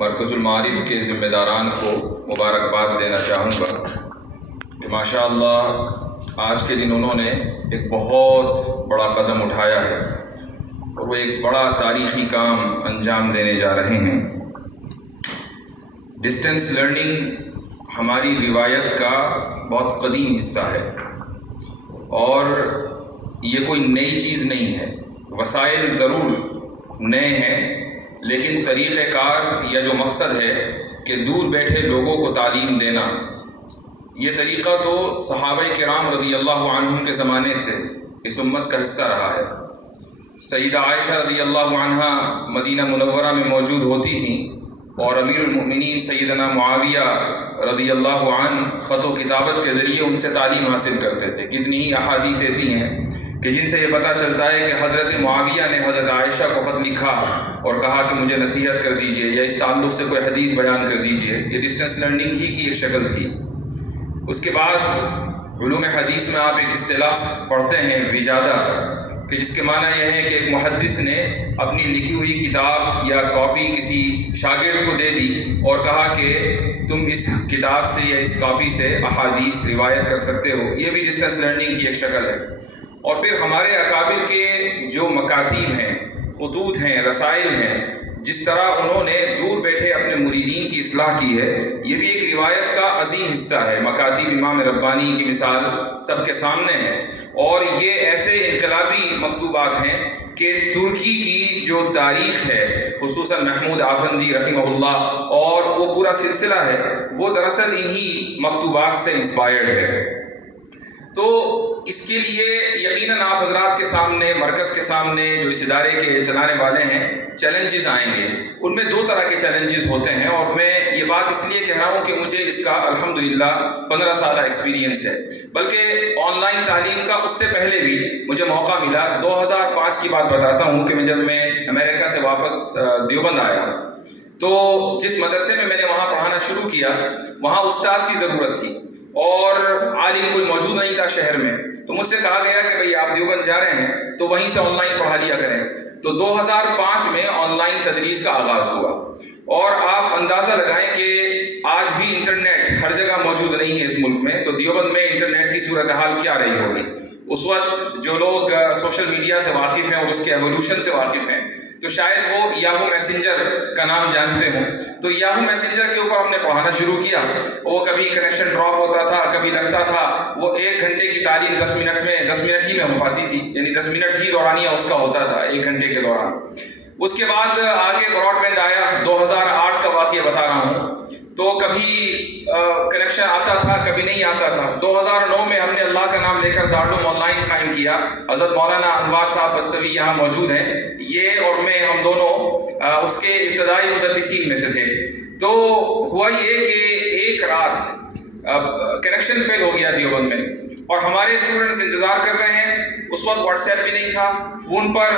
مرکز المعارف کے ذمہ داران کو مبارکباد دینا چاہوں گا کہ ماشاء اللہ آج کے دن انہوں نے ایک بہت بڑا قدم اٹھایا ہے اور وہ ایک بڑا تاریخی کام انجام دینے جا رہے ہیں۔ ڈسٹینس لرننگ ہماری روایت کا بہت قدیم حصہ ہے اور یہ کوئی نئی چیز نہیں ہے۔ وسائل ضرور نئے ہیں لیکن طریقہ کار یا جو مقصد ہے کہ دور بیٹھے لوگوں کو تعلیم دینا، یہ طریقہ تو صحابہ کرام رضی اللہ عنہم کے زمانے سے اس امت کا حصہ رہا ہے۔ سیدہ عائشہ رضی اللہ عنہا مدینہ منورہ میں موجود ہوتی تھیں اور امیر المؤمنین سیدنا معاویہ رضی اللہ عنہ خط و کتابت کے ذریعے ان سے تعلیم حاصل کرتے تھے۔ کتنی ہی احادیث ایسی ہیں کہ جن سے یہ پتہ چلتا ہے کہ حضرت معاویہ نے حضرت عائشہ کو خط لکھا اور کہا کہ مجھے نصیحت کر دیجئے یا اس تعلق سے کوئی حدیث بیان کر دیجئے۔ یہ ڈسٹینس لرننگ ہی کی ایک شکل تھی۔ اس کے بعد علوم حدیث میں آپ ایک اصطلاح پڑھتے ہیں وجادہ، کہ جس کے معنی یہ ہے کہ ایک محدث نے اپنی لکھی ہوئی کتاب یا کاپی کسی شاگرد کو دے دی اور کہا کہ تم اس کتاب سے یا اس کاپی سے احادیث روایت کر سکتے ہو۔ یہ بھی ڈسٹینس لرننگ کی ایک شکل ہے۔ اور پھر ہمارے اکابر کے جو مکاتیب ہیں، خطوط ہیں، رسائل ہیں، جس طرح انہوں نے دور بیٹھے اپنے مریدین کی اصلاح کی ہے، یہ بھی ایک روایت کا عظیم حصہ ہے۔ مکاتیب امام ربانی کی مثال سب کے سامنے ہے اور یہ ایسے انقلابی مکتوبات ہیں کہ ترکی کی جو تاریخ ہے، خصوصاً محمود آفندی رحمہ اللہ اور وہ پورا سلسلہ ہے، وہ دراصل انہی مکتوبات سے انسپائرڈ ہے۔ تو اس کے لیے یقیناً آپ حضرات کے سامنے، مرکز کے سامنے جو اس ادارے کے چلانے والے ہیں، چیلنجز آئیں گے۔ ان میں دو طرح کے چیلنجز ہوتے ہیں اور میں یہ بات اس لیے کہہ رہا ہوں کہ مجھے اس کا الحمدللہ 15 سالہ ایکسپیرینس ہے، بلکہ آن لائن تعلیم کا اس سے پہلے بھی مجھے موقع ملا۔ 2005 کی بات بتاتا ہوں کہ جب میں امریکہ سے واپس دیوبند آیا تو جس مدرسے میں نے وہاں پڑھانا شروع کیا، وہاں استاذ کی ضرورت تھی اور عالم کوئی موجود نہیں تھا شہر میں، تو مجھ سے کہا گیا کہ بھئی آپ دیوبند جا رہے ہیں تو وہیں سے آن لائن پڑھا لیا کریں۔ تو 2005 میں آن لائن تدریس کا آغاز ہوا اور آپ اندازہ لگائیں کہ آج بھی انٹرنیٹ ہر جگہ موجود نہیں ہے اس ملک میں، تو دیوبند میں انٹرنیٹ کی صورتحال کیا رہی ہوگی۔ اس وقت جو لوگ سوشل میڈیا سے واقف ہیں اور اس کے ایولیوشن سے واقف ہیں تو شاید وہ یاہو میسنجر کا نام جانتے ہوں۔ تو یاہو میسنجر کے اوپر ہم نے پڑھانا شروع کیا، وہ کبھی کنیکشن ڈراپ ہوتا تھا، کبھی لگتا تھا، وہ 1 گھنٹے کی تعلیم 10 منٹ ہی میں ہو پاتی تھی، یعنی 10 منٹ ہی دورانیہ اس کا ہوتا تھا 1 گھنٹے کے دوران۔ اس کے بعد آگے براڈ بینڈ آیا، 2008 کا واقعہ بتا رہا ہوں، تو کبھی کنیکشن آتا تھا، کبھی نہیں آتا تھا۔ 2009 میں ہم نے اللہ کا نام لے کر دارالعلوم آن لائن قائم کیا۔ حضرت مولانا انوار صاحب بستوی یہاں موجود ہیں، یہ اور میں ہم دونوں اس کے ابتدائی مدرسین میں سے تھے۔ تو ہوا یہ کہ ایک رات کنیکشن فیل ہو گیا دیوبند میں اور ہمارے اسٹوڈنٹس انتظار کر رہے ہیں۔ اس وقت واٹس ایپ بھی نہیں تھا، فون پر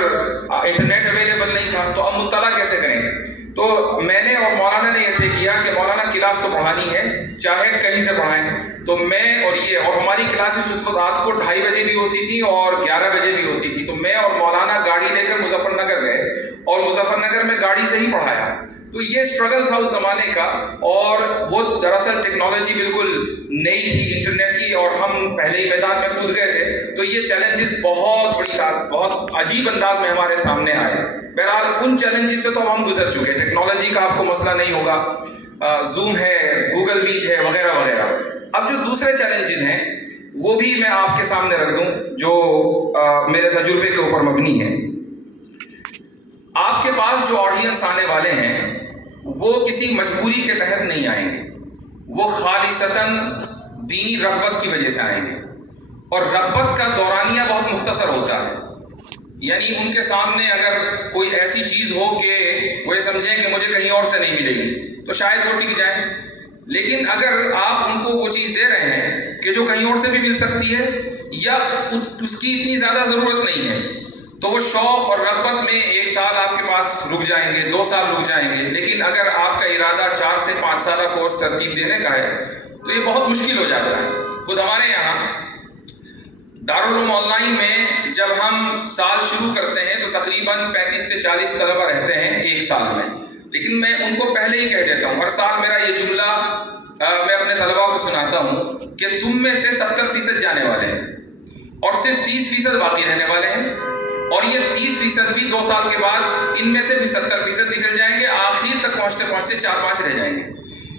انٹرنیٹ اویلیبل نہیں تھا، تو اب مطلع کیسے کریں گے؟ تو میں نے اور مولانا نے یہ طے کیا کہ مولانا کلاس تو پڑھانی ہے، چاہے کہیں سے پڑھائیں۔ تو میں اور یہ اور ہماری کلاسز اس وقت رات کو 2:30 بجے بھی ہوتی تھی اور 11 بجے بھی ہوتی تھی، تو میں اور مولانا گاڑی لے کر مظفر نگر گئے اور مظفر نگر میں گاڑی سے ہی پڑھایا۔ تو یہ اسٹرگل تھا اس زمانے کا اور وہ دراصل ٹیکنالوجی بالکل نئی تھی انٹرنیٹ کی اور ہم پہلے ہی میدان میں کود گئے تھے، تو یہ چیلنجز بہت عجیب انداز میں ہمارے سامنے آئے۔ بہرحال ان چیلنجز سے تو ہم گزر چکے، ٹیکنالوجی کا آپ کو مسئلہ نہیں ہوگا، زوم ہے، گوگل میٹ ہے، وغیرہ وغیرہ۔ اب جو دوسرے چیلنجز ہیں وہ بھی میں آپ کے سامنے رکھ دوں جو میرے تجربے کے اوپر مبنی ہیں۔ آپ کے پاس جو آڈینس آنے والے ہیں وہ کسی مجبوری کے تحت نہیں آئیں گے، وہ خالصتاً دینی رغبت کی وجہ سے آئیں گے، اور رغبت کا دورانیہ بہت مختصر ہوتا ہے۔ یعنی ان کے سامنے اگر کوئی ایسی چیز ہو کہ وہ یہ سمجھیں کہ مجھے کہیں اور سے نہیں ملے گی تو شاید وہ ٹک جائیں، لیکن اگر آپ ان کو وہ چیز دے رہے ہیں کہ جو کہیں اور سے بھی مل سکتی ہے یا اس کی اتنی زیادہ ضرورت نہیں ہے، تو وہ شوق اور رغبت میں 1 سال آپ کے پاس رک جائیں گے، 2 سال رک جائیں گے۔ لیکن اگر آپ کا ارادہ 4 سے 5 سالہ کورس ترتیب دینے کا ہے تو یہ بہت مشکل ہو جاتا ہے۔ خود ہمارے یہاں دارالعلوم آن لائن میں جب ہم سال شروع کرتے ہیں تو تقریباً 35 سے 40 طلبہ رہتے ہیں 1 سال میں، لیکن میں ان کو پہلے ہی کہہ دیتا ہوں، ہر سال میرا یہ جملہ میں اپنے طلباء کو سناتا ہوں کہ تم میں سے 70% جانے والے ہیں اور صرف 30% باقی رہنے والے ہیں، اور یہ 30% بھی 2 سال کے بعد ان میں سے بھی 70% نکل جائیں گے، آخر تک پہنچتے پہنچتے 4-5 رہ جائیں گے۔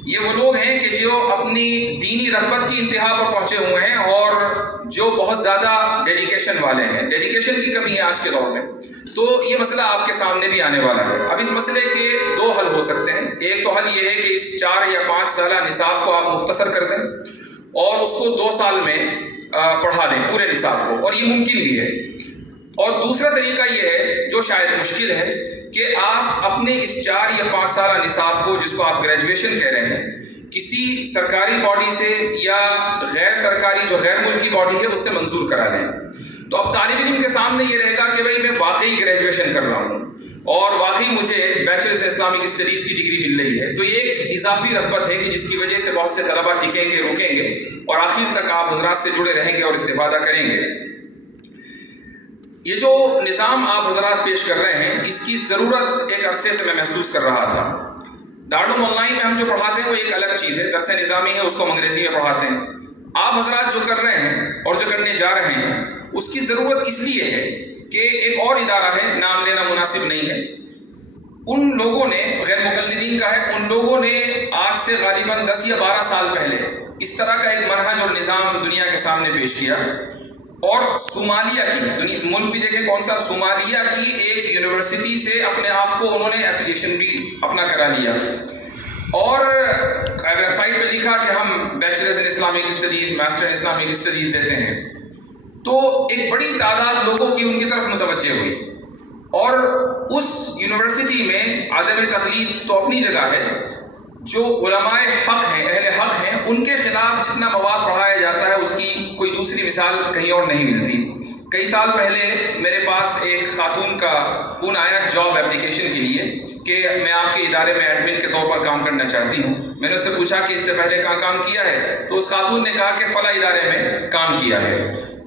یہ وہ لوگ ہیں کہ جو اپنی دینی رغبت کی انتہا پر پہنچے ہوئے ہیں اور جو بہت زیادہ ڈیڈیکیشن والے ہیں۔ ڈیڈیکیشن کی کمی ہے آج کے دور میں، تو یہ مسئلہ آپ کے سامنے بھی آنے والا ہے۔ اب اس مسئلے کے 2 حل ہو سکتے ہیں۔ ایک تو حل یہ ہے کہ اس 4 یا 5 سالہ نصاب کو آپ مختصر کر دیں اور اس کو 2 سال میں پڑھا دیں پورے نصاب کو، اور یہ ممکن بھی ہے۔ اور دوسرا طریقہ یہ ہے جو شاید مشکل ہے کہ آپ اپنے اس 4 یا 5 سالہ نصاب کو، جس کو آپ گریجویشن کہہ رہے ہیں، کسی سرکاری باڈی سے یا غیر سرکاری جو غیر ملکی باڈی ہے اس سے منظور کرا لیں۔ تو اب طالب علم کے سامنے یہ رہے گا کہ بھائی میں واقعی گریجویشن کر رہا ہوں اور واقعی مجھے بیچلرز ان اسلامک اسٹڈیز کی ڈگری مل رہی ہے، تو یہ ایک اضافی رغبت ہے کہ جس کی وجہ سے بہت سے طلباء ٹکیں گے، رکیں گے اور آخر تک آپ حضرات سے جڑے رہیں گے اور استفادہ کریں گے۔ یہ جو نظام آپ حضرات پیش کر رہے ہیں، اس کی ضرورت ایک عرصے سے میں محسوس کر رہا تھا۔ دارالعلوم آن لائن میں ہم جو پڑھاتے ہیں وہ ایک الگ چیز ہے، درس نظامی ہے، اس کو ہم انگریزی میں پڑھاتے ہیں۔ آپ حضرات جو کر رہے ہیں اور جو کرنے جا رہے ہیں، اس کی ضرورت اس لیے ہے کہ ایک اور ادارہ ہے، نام لینا مناسب نہیں ہے، ان لوگوں نے، غیر مقلدین کا ہے، ان لوگوں نے آج سے غالباً 10 یا 12 سال پہلے اس طرح کا ایک منہج اور نظام دنیا کے سامنے پیش کیا، اور صومالیہ کی ملک بھی دیکھیں کون سا، صومالیہ کی ایک یونیورسٹی سے اپنے آپ کو انہوں نے ایفیلیشن بھی اپنا کرا لیا، اور ویب سائٹ پہ لکھا کہ ہم bachelors in Islamic studies, master in Islamic studies دیتے ہیں۔ تو ایک بڑی تعداد لوگوں کی ان کی طرف متوجہ ہوئی، اور اس یونیورسٹی میں عدم تقلید تو اپنی جگہ ہے، جو علماء حق ہیں، اہل حق ہیں، ان کے خلاف جتنا مواد پڑھایا جاتا ہے اس کی کوئی دوسری مثال کہیں اور نہیں ملتی۔ کئی سال پہلے میرے پاس ایک خاتون کا فون آیا جاب اپلیکیشن کے لیے کہ میں آپ کے ادارے میں ایڈمن کے طور پر کام کرنا چاہتی ہوں۔ میں نے اس سے پوچھا کہ اس سے پہلے کہاں کام کیا ہے، تو اس خاتون نے کہا کہ فلاں ادارے میں کام کیا ہے۔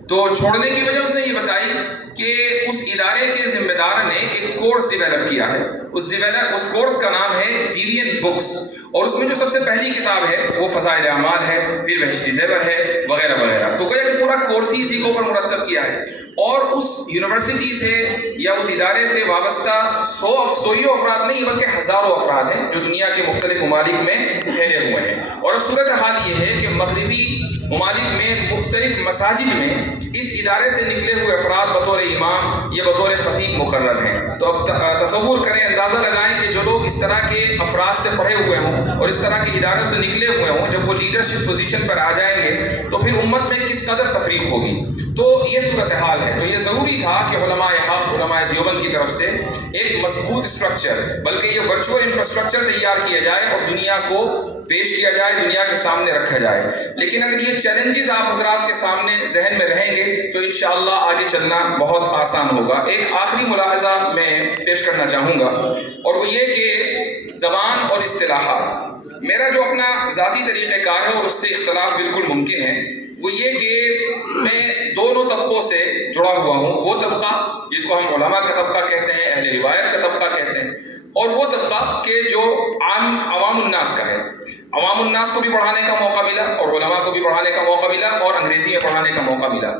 تو چھوڑنے کی وجہ اس نے یہ بتائی کہ اس ادارے کے ذمہ دار نے ایک کورس ڈیولپ کیا ہے، اس کورس کا نام ہے ڈیوین بکس، اور اس میں جو سب سے پہلی کتاب ہے وہ فضائل اعمال ہے، پھر بہشتی زیور ہے، وغیرہ وغیرہ۔ تو گویا کہ پورا کورس ہی اسی کے اوپر مرتب کیا ہے، اور اس یونیورسٹی سے یا اس ادارے سے وابستہ سوئیوں افراد نہیں بلکہ ہزاروں افراد ہیں جو دنیا کے مختلف ممالک میں پھیلے ہوئے ہیں۔ اور اب صورتحال یہ ہے کہ مغربی ممالک میں مختلف مساجد میں اس ادارے سے نکلے ہوئے افراد بطور امام یا بطور خطیب مقرر ہیں۔ تو اب تصور کریں، اندازہ لگائیں کہ جو لوگ اس طرح کے افراد سے پڑھے ہوئے ہوں اور اس طرح کے اداروں سے نکلے ہوئے ہوں، جب وہ لیڈرشپ پوزیشن پر آ جائیں گے تو پھر امت میں کس قدر تفریق ہوگی۔ تو یہ صورتحال ہے۔ تو یہ ضروری تھا کہ علماء حق، علماء دیوبند کی طرف سے ایک مضبوط اسٹرکچر، بلکہ یہ ورچوئل انفراسٹرکچر تیار کیا جائے اور دنیا کو پیش کیا جائے، دنیا کے سامنے رکھا جائے۔ لیکن اگر یہ چیلنجز آپ حضرات کے سامنے ذہن میں رہیں گے تو انشاءاللہ آگے چلنا بہت آسان ہوگا۔ ایک آخری ملاحظہ میں پیش کرنا چاہوں گا، اور وہ یہ کہ زبان اور اصطلاحات، میرا جو اپنا ذاتی طریقہ کار ہے اور اس سے اختلاف بالکل ممکن ہے، وہ یہ کہ میں دونوں طبقوں سے جڑا ہوا ہوں۔ وہ طبقہ جس کو ہم علماء کا طبقہ کہتے ہیں، اہل روایت کا طبقہ کہتے ہیں، اور وہ طبقہ کہ جو عوام الناس کا ہے۔ عوام الناس کو بھی پڑھانے کا موقع ملا اور علماء کو بھی پڑھانے کا موقع ملا اور انگریزی میں پڑھانے کا موقع ملا۔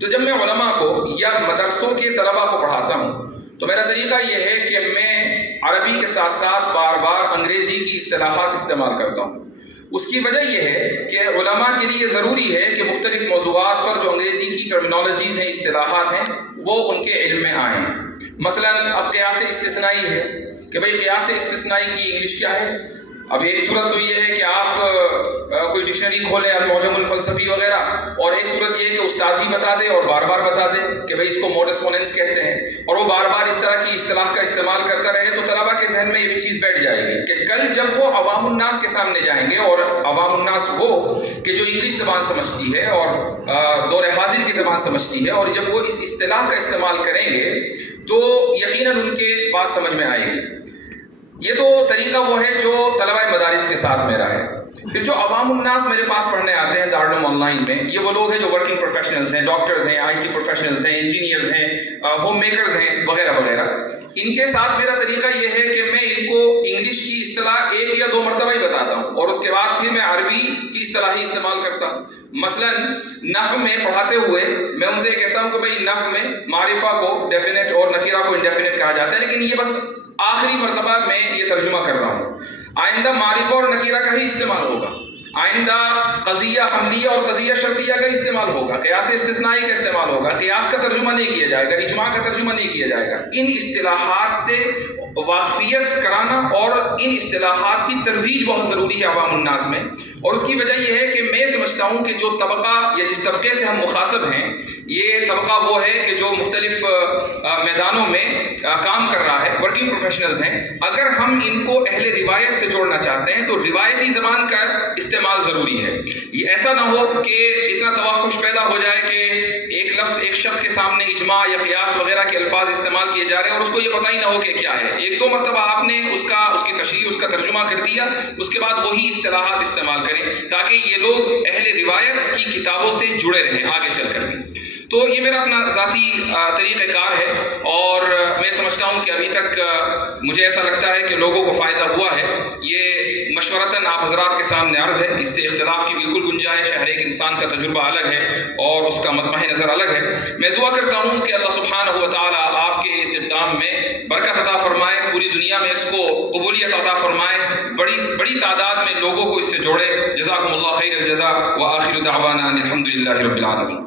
تو جب میں علماء کو یا مدرسوں کے طلباء کو پڑھاتا ہوں تو میرا طریقہ یہ ہے کہ میں عربی کے ساتھ ساتھ بار بار انگریزی کی اصطلاحات استعمال کرتا ہوں۔ اس کی وجہ یہ ہے کہ علماء کے لیے ضروری ہے کہ مختلف موضوعات پر جو انگریزی کی ٹرمینالوجیز ہیں، اصطلاحات ہیں، وہ ان کے علم میں آئیں۔ مثلاً اب قیاس استثنائی ہے کہ بھئی قیاس استثنائی کی انگلش کیا ہے۔ اب ایک صورت تو یہ ہے کہ آپ کوئی ڈکشنری کھولیں، المعجم الفلسفی وغیرہ، اور ایک صورت یہ ہے کہ استاد ہی بتا دے اور بار بار بتا دے کہ بھئی اس کو موڈس پوننس کہتے ہیں، اور وہ بار بار اس طرح کی اصطلاح کا استعمال کرتا رہے، تو طلباء کے ذہن میں یہ بھی چیز بیٹھ جائے گی کہ کل جب وہ عوام الناس کے سامنے جائیں گے، اور عوام الناس وہ کہ جو انگلش زبان سمجھتی ہے اور دور حاضر کی زبان سمجھتی ہے، اور جب وہ اس اصطلاح کا استعمال کریں گے تو یقیناً ان کے بات سمجھ میں آئے گی۔ یہ تو طریقہ وہ ہے جو طلباء مدارس کے ساتھ میرا ہے۔ پھر جو عوام الناس میرے پاس پڑھنے آتے ہیں دارالعلوم آن لائن میں، یہ وہ لوگ ہیں جو ورکنگ پروفیشنلز ہیں، ڈاکٹرز ہیں، آئی ٹی پروفیشنلز ہیں، انجینئرز ہیں، ہوم میکرز ہیں، وغیرہ وغیرہ۔ ان کے ساتھ میرا طریقہ یہ ہے کہ میں ان کو انگلش کی اصطلاح 1 یا 2 مرتبہ ہی بتاتا ہوں اور اس کے بعد پھر میں عربی کی اصطلاح ہی استعمال کرتا ہوں. مثلا نحو میں پڑھاتے ہوئے میں ان سے یہ کہتا ہوں کہ بھئی نحو میں معرفہ کو ڈیفینٹ اور نکیرہ کو انڈیفینٹ کہا جاتا ہے، لیکن یہ بس آخری مرتبہ میں یہ ترجمہ کر رہا ہوں. آئندہ معرفہ اور نکیرہ کا ہی استعمال ہوگا، آئندہ قضیہ حملیہ اور قضیہ شرطیہ کا استعمال ہوگا، قیاس استثنائی کا استعمال ہوگا، قیاس کا ترجمہ نہیں کیا جائے گا، اجماع کا ترجمہ نہیں کیا جائے گا. ان اصطلاحات سے واقفیت کرانا اور ان اصطلاحات کی ترویج بہت ضروری ہے عوام الناس میں. اور اس کی وجہ یہ ہے کہ میں سمجھتا ہوں کہ جو طبقہ یا جس طبقے سے ہم مخاطب ہیں، یہ طبقہ وہ ہے کہ جو مختلف میدانوں میں کام کر رہا ہے، ورکنگ پروفیشنلز ہیں. اگر ہم ان کو اہل روایت سے جوڑنا چاہتے ہیں تو روایتی زبان کا استعمال ضروری ہے. یہ ایسا نہ ہو کہ اتنا توخش پیدا ہو جائے کہ ایک لفظ ایک شخص کے سامنے اجماع یا قیاس وغیرہ کے الفاظ استعمال کیے جا رہے ہیں اور اس کو یہ پتہ ہی نہ ہو کہ کیا ہے. 1-2 مرتبہ آپ نے اس کی تشریح، اس کا ترجمہ کر دیا، اس کے بعد وہی اصطلاحات استعمال کریں تاکہ یہ لوگ اہل روایت کی کتابوں سے جڑے رہیں آگے چل کر بھی. تو یہ میرا اپنا ذاتی طریقہ کار ہے اور میں سمجھتا ہوں کہ ابھی تک مجھے ایسا لگتا ہے کہ لوگوں کو فائدہ ہوا ہے. یہ مشورتاً آپ حضرات کے سامنے عرض ہے، اس سے اختلاف کی بالکل گنجائش ہے. ہر ایک انسان کا تجربہ الگ ہے اور اس کا مطمع نظر الگ ہے. میں دعا کرتا ہوں کہ اللہ سبحانہ و تعالیٰ آپ کے اس اقدام میں برکت عطا فرمائے، پوری دنیا میں اس کو قبولیت عطا فرمائے، بڑی تعداد میں لوگوں کو اس سے جوڑے. جزاکم اللہ خیر الجزاء وآخر دعوانا الحمد للہ رب العالمین.